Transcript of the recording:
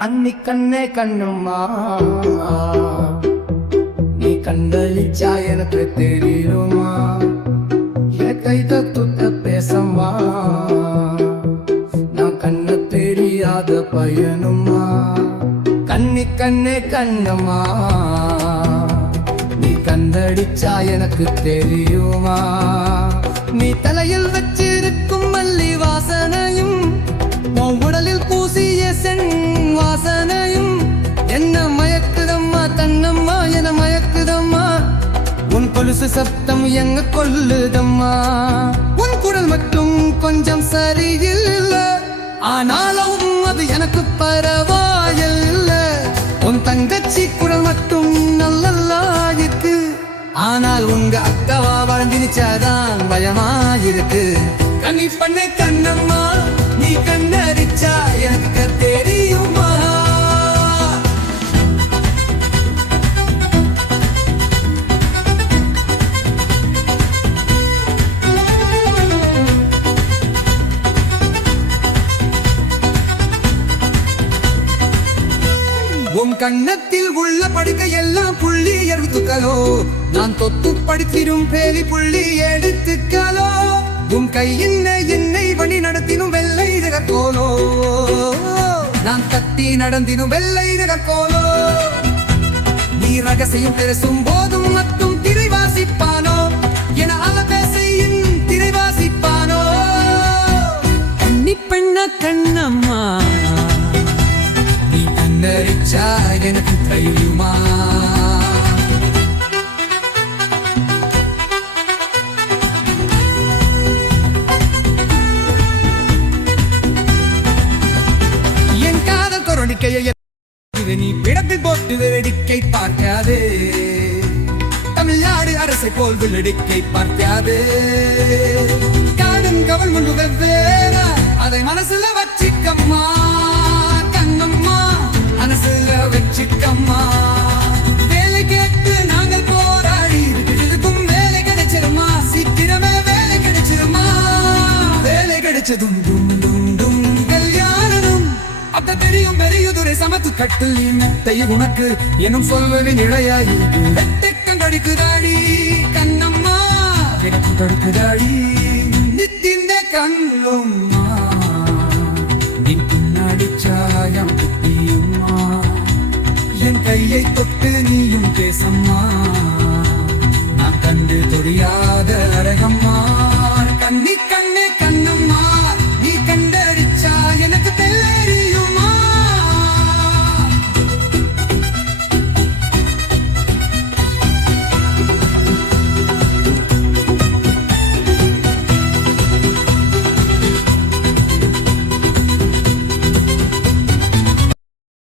அன்னி கண்ணே கண்ணும்மா. நீ கண்டளிச்சா எனக்கு தெரியுமா? என் கை துட்ட பேசம்மா. நான் கண்ண தெரியாத பையனுமா கண்ணி கண்ணே கண்ணுமா நீ கண்டடிச்சா எனக்கு தெரியுமா? நீ தலையில் வச்சிருக்கும் மல்லி வாசனையும் உடலில் பூசிய சென் வாசனையும் என்ன மயக்குதம்மா தன்னம்மா என மயக்குதம்மா? உன் கொலுசு சப்தம் எங்க கொல்லுதம்மா? உன் குரல் மட்டும் கொஞ்சம் சரியில்லை ஆனாலும் அது எனக்கு பரவாயில்ல. உன் தங்கச்சி குரல் மட்டும் நல்லல்லாயிருக்கு ஆனால் உங்க அக்காவா வளர்ந்துச்சாதான் பயமாயிருக்கு. கண்ணி பண்ண கண்ணம்மா. உன் கண்ணத்தில் உள்ள படுக்கை எல்லாம் புள்ளி எடுத்துக்கலோ நான் தொத்து படித்திடும் பேலி புள்ளி எடுத்துக்கலோ. உன் கையில் என்னை வழி நடத்தினும் வெள்ளை கோலோ நான் தத்தி நடந்தினும் வெள்ளை கோலோ நீ ரகசியம் பேசும் போதும் மட்டும் திரை எனக்கு தெரியுமா? என் காதல் கொரோனிக்கையை நீ பிடத்தில் போட்டு வெடிக்கை பார்க்காது. தமிழ்நாடு அரசை போல் வெடிக்கை பார்க்காது. காடும் கவல் முன்பு வெவ்வேறா அதை மனசுல வச்சிக்கம்மா. கிடைச்சதும் டும் டும் டும் கல்யாணம் அப்ப தெரியும் பெரியதுரை சமத்து கட்டில் மெத்தை உனக்கு எனும் சொல்வது நிலையாயி. வெட்டக்கம் கடிக்குதாடி கண்ணம்மா. எனக்கு கடுக்குதாடி நித்திந்த கண்ணும்மா. நின் பின்னாடி சாயம் குட்டியம்மா. என் கையை தொட்டு நீயும் பேசம்மா. நான் கண்டு தொடியா